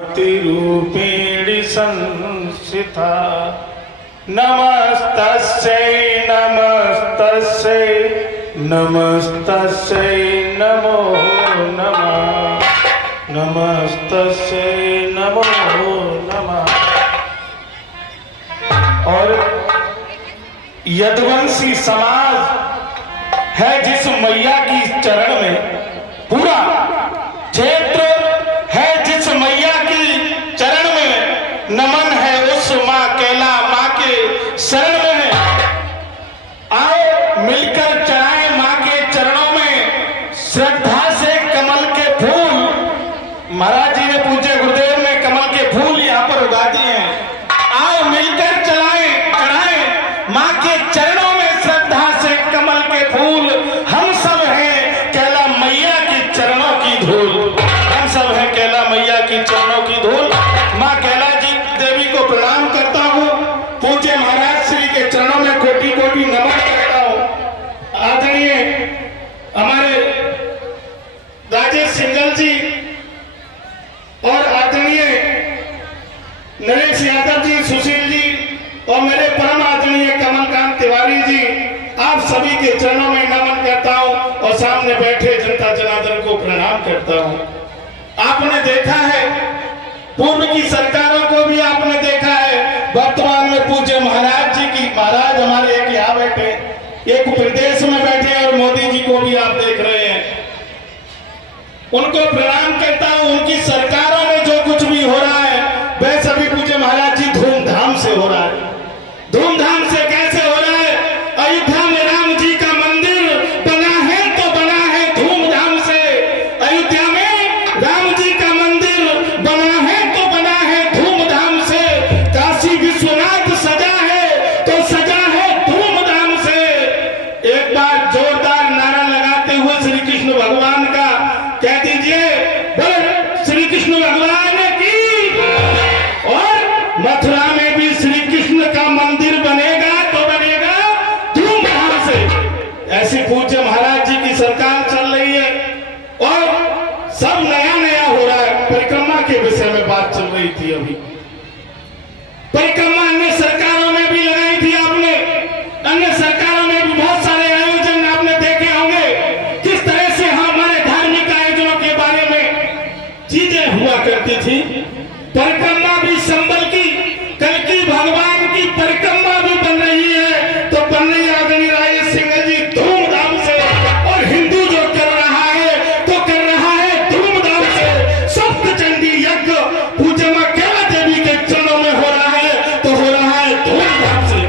रूपिणी संस्थिता नमस्तस्यै नमस्तस्यै नमस्तस्यै नमो नमः नमस्तस्यै नमो नमः। और यदुवंशी समाज है जिस मैया की चरण में, पूरा क्षेत्र है जिस मैया की चरण में नमन है, उस माँ कैला माँ के शरण में है। आओ मिलकर चढ़ाए माँ के चरणों में श्रद्धा से कमल के फूल। महाराज जी ने पूज्य गुरुदेव ने कमल के फूल यहाँ पर उगा दिए हैं। आओ मिलकर चढ़ाए माँ के चरणों में श्रद्धा से कमल के फूल। हम सब हैं कैला मैया की चरणों की धूल, हम सब हैं कैला मैया की चरणों की धूल। माँ कैला जी देवी को प्रणाम करता हूँ, पूज्य महाराज श्री के चरणों में कोटि कोटि नमन करता हूँ। आदरणीय हमारे राजेश सिंघल जी और आदरणीय नरेश यादव जी, सुशील जी और मेरे परम आदरणीय कमलकांत तिवारी जी, आप सभी के चरणों में नमन करता हूं और सामने बैठे जनता जनार्दन को प्रणाम करता हूं। आपने देखा है, पूर्व की सरकारों को भी आपने देखा है, वर्तमान में पूज्य महाराज जी की, महाराज हमारे एक यहाँ बैठे, एक प्रदेश में बैठे और मोदी जी को भी आप देख रहे हैं। उनको प्रणाम करता हूं। उनकी सरकारों में जो कुछ भी हो रहा है वह सभी पूज्य महाराज जी धूमधाम से हो रहा है। धूमधाम से कैसे हो रहा है? अयोध्या में राम जी का मंदिर बना है तो बना है धूमधाम से। अयोध्या में राम जी का मंदिर बना है तो बना है धूमधाम से। काशी विश्वनाथ सजा है तो सजा है धूमधाम से। एक बार जोरदार नारा लगाते हुए श्री कृष्ण भगवान का कह दीजिए, बोले श्री कृष्ण भगवान की। और मथुरा में भी श्री कृष्ण का मंदिर बनेगा तो बनेगा धूमधाम से। ऐसी पूज्य महाराज जी की सरकार चल रही है और सब नया नया हो रहा है। परिक्रमा के विषय में बात चल रही थी अभी। परिक्रमा अन्य सरकारों में भी लगाई थी आपने, अन्य सरकारों में भी बहुत सारे आयोजन आपने देखे होंगे। किस तरह से हमारे धार्मिक आयोजनों के बारे में चीजें हुआ करती थी। परिक्रमा भी संबल की, कल की भगवान की परिक्रमा भी बन रही है तो बन रही है आदरणीय राजेश सिंह जी धूमधाम से। और हिंदू जो कर रहा है तो कर रहा है धूमधाम से। सप्त चंडी यज्ञ पूज्य मां कैला देवी के चरणों में हो रहा है तो हो रहा है धूमधाम से।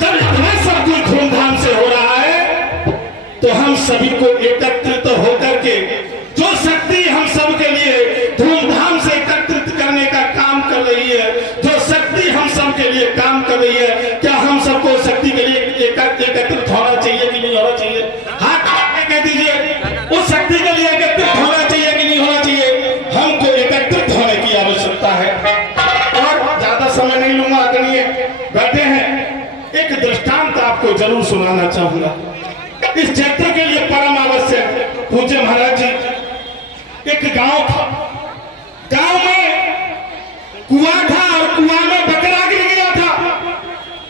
जब इतना सब कुछ धूमधाम से हो रहा है तो हम सभी को एकत्रित होकर के जो शक्ति हम सब के लिए धूमधाम से एकत्रित करने का काम कर रही है, जो शक्ति हम सब के लिए काम कर रही है, क्या हम सबको शक्ति के लिए एकत्रित होना चाहिए कि नहीं होना चाहिए? हाथ काट कह दीजिए, उस शक्ति के लिए एकत्रित होना चाहिए कि नहीं होना चाहिए? हमको एकत्रित होने की आवश्यकता है। और ज्यादा समय नहीं लूंगा, आदरणीय बैठे हैं, एक दृष्टांत आपको जरूर सुनाना चाहूंगा। इस क्षेत्र के लिए परम आवश्यक। पूज्य महाराज जी, एक गांव था, गांव में कुआं था और कुआं में बकरा गिर गया था।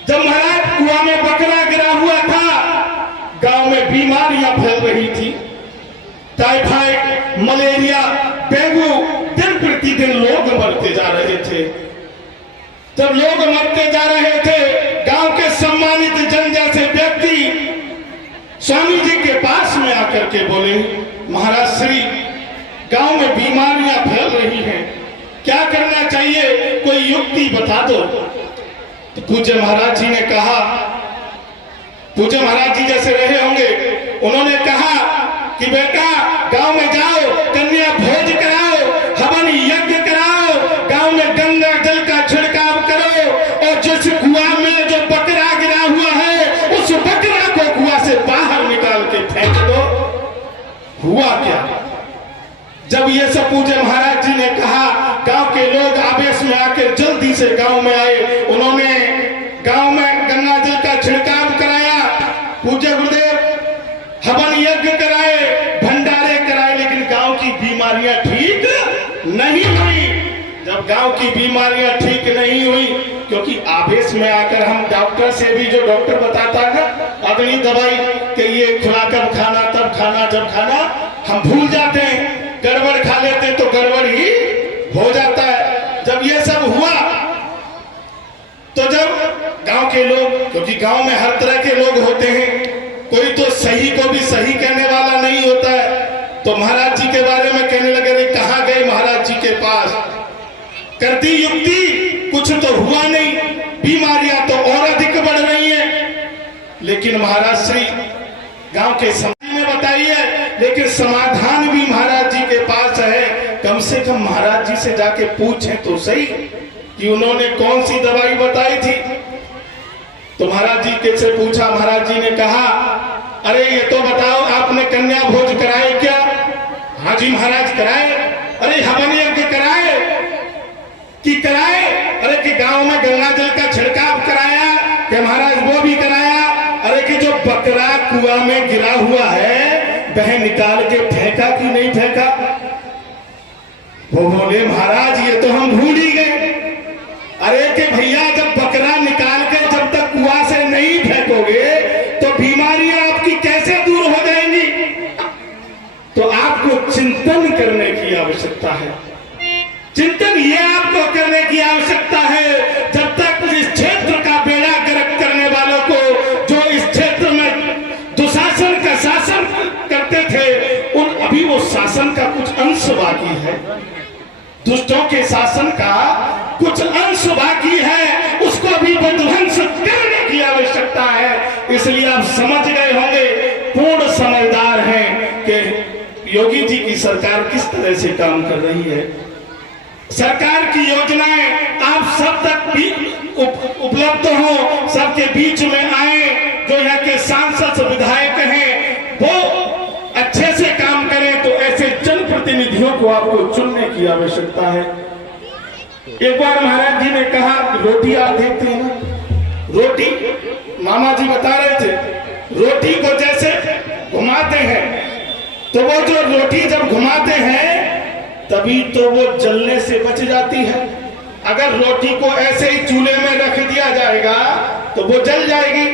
जब महाराज कुआं में बकरा गिरा हुआ था, गांव में बीमारियां फैल रही थी। टाइफाइड, मलेरिया, डेंगू, दिन प्रतिदिन लोग मरते जा रहे थे। जब लोग मरते जा रहे थे, गांव के सम्मानित जन जैसे व्यक्ति स्वामी जी के पास में आकर के बोले, महाराज श्री, गांव में बीमारियां फैल रही हैं, क्या करना चाहिए, कोई युक्ति बता दो। तो पूज्य महाराज जी ने कहा, पूज्य महाराज जी जैसे रहे होंगे, उन्होंने कहा कि बेटा गांव में जाओ, कन्या भोज कराओ, हवन यज्ञ कराओ, गांव में गंगा जल का छिड़काव करो और जिस कुआं में जो बकरा गिरा हुआ है उस बकरा को कुआं से बाहर निकाल के फेंक दो। हुआ क्या? जब ये सब पूज्य महाराज जी ने कहा, गांव के लोग आवेश में आकर जल्दी से गांव में आए। उन्होंने गांव में गंगा जल का छिड़काव कराया, पूज्य गुरुदेव हवन यज्ञ कराए, भंडारे कराए, लेकिन गांव की बीमारियां ठीक नहीं हुई। जब गांव की बीमारियां ठीक नहीं हुई, क्योंकि आवेश में आकर हम डॉक्टर से भी, जो डॉक्टर बताता है ना अगली दवाई कि ये खुला कब खाना, तब खाना, जब खाना, हम भूल जाते हैं, गड़बड़ खा लेते हैं तो गड़बड़ ही हो जाता है। जब ये सब हुआ तो जब गांव के लोग, क्योंकि गांव में हर तरह के लोग होते हैं, कोई तो सही को भी सही कहने वाला नहीं होता है, तो महाराज जी के बारे में कहने लगे, रे कहाँ गए महाराज जी के पास, कर दी युक्ति, कुछ तो हुआ नहीं, बीमारियां तो और अधिक बढ़ रही हैं। लेकिन महाराज श्री गांव के समाज में बताई है, लेकिन समाधान भी महाराज जी के पास है। कम से कम महाराज जी से जाके पूछें तो सही कि उन्होंने कौन सी दवाई बताई थी। तो महाराज जी के से पूछा, महाराज जी ने कहा, अरे ये तो बताओ आपने कन्या भोज कराए क्या? हाँ जी महाराज कराए। अरे हवन यज्ञ कराए कि कराए? अरे कि गांव में गंगा जल का छिड़काव कराया कि महाराज वो भी कराया? अरे कि जो बकरा कुआं में गिरा हुआ है वह निकाल के फेंका कि नहीं फेंका? वो बोले महाराज ये तो हम भूल ही गए। अरे कि भैया जब बकरा निकाल के जब तक कुआं से नहीं फेंकोगे तो बीमारियां आपकी कैसे दूर हो जाएंगी? तो आपको चिंतन करने की आवश्यकता है। चिंतन ये आपको करने की आवश्यकता है, जब तक इस क्षेत्र का बेड़ा गर्क करने वालों को, जो इस क्षेत्र में दुशासन का शासन करते थे, उन अभी वो शासन का कुछ अंश बाकी है, दुष्टों के शासन का कुछ अंश बाकी है, उसको भी विध्वंस करने की आवश्यकता है। इसलिए आप समझ गए होंगे, पूर्ण समझदार हैं कि योगी जी की सरकार किस तरह से काम कर रही है। सरकार की योजनाएं आप सब तक भी उपलब्ध हो, सबके बीच में आए। जो यहाँ के सांसद विधायक हैं वो अच्छे से काम करें, तो ऐसे जनप्रतिनिधियों को आपको चुनने की आवश्यकता है। एक बार महाराज जी ने कहा, रोटी आप देखते हैं ना, रोटी मामा जी बता रहे थे, रोटी को जैसे घुमाते हैं तो वो जो रोटी जब घुमाते हैं तभी तो वो जलने से बच जाती है। अगर रोटी को ऐसे ही चूल्हे में रख दिया जाएगा तो वो जल जाएगी।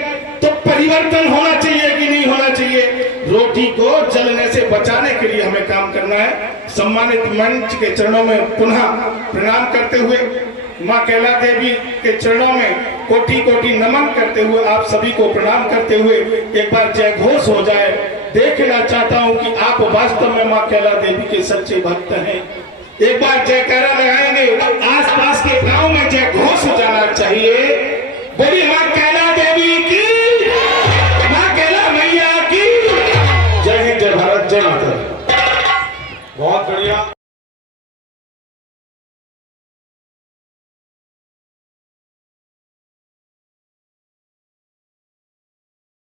तो परिवर्तन होना चाहिए कि नहीं होना चाहिए? रोटी को जलने से बचाने के लिए हमें काम करना है। सम्मानित मंच के चरणों में पुनः प्रणाम करते हुए, माँ कैला देवी के चरणों में कोटि कोटि नमन करते हुए, आप सभी को प्रणाम करते हुए एक बार जय घोष हो जाए। देखना चाहता हूं कि आप वास्तव में माँ कैला देवी के सच्चे भक्त हैं। एक बार जयकारा लगाएंगे।